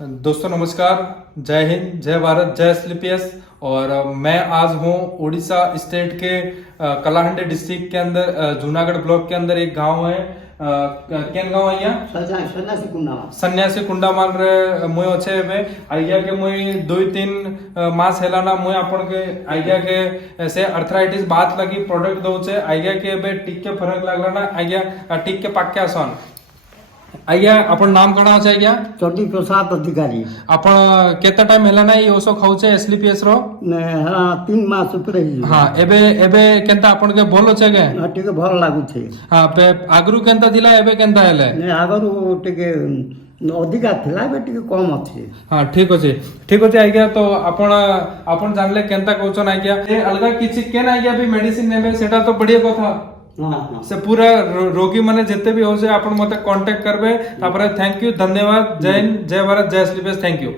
दोस्तों नमस्कार, जय हिंद, जय भारत, जय स्लीपियस। और मैं आज हूँ उड़ीसा स्टेट के कलाहंडी डिस्ट्रिक्ट के अंदर जूनागढ़ ब्लॉक के अंदर एक गांव है। केन गांव है यहाँ सन्यासी कुंडा मान रे मुई अच्छे बे आइया के मुई 2-3 मास हेलाना मुई अपन के आइया के से अर्थराइटिस बात लगी प्रोडक्ट दउचे आइया के बे टिक के फरक लागला ना आइया टिक के पाक्या आसन। आइया अपन नाम कणा আছে आइया चोटी प्रसाद अधिकारी आपण केते टाइम हेला ना ई ओसो खाउचे एसलीपीएस रो ने हाँ 3 मास ऊपर ही हां एबे एबे केनता आपण के बोलो छे के टिके भल लागु छे हां पे आगरु केनता दिला एबे केनता हेले ने आगरु टिके अधिका थिला एबे टिके कम अछि। हां ठीक अछि आइया। तो आपण जानले केनता कहउछन आइया ए अलगा किछि केन आइया भी मेडिसिन नेबे सेटा तो बढ़िया कथा। हाँ से पूरा रोगी माने जेते भी हो से आपण मते कांटेक्ट करबे। तापर थैंक यू, धन्यवाद, जय हिंद, जय भारत, जय स्लीपियस, थैंक यू।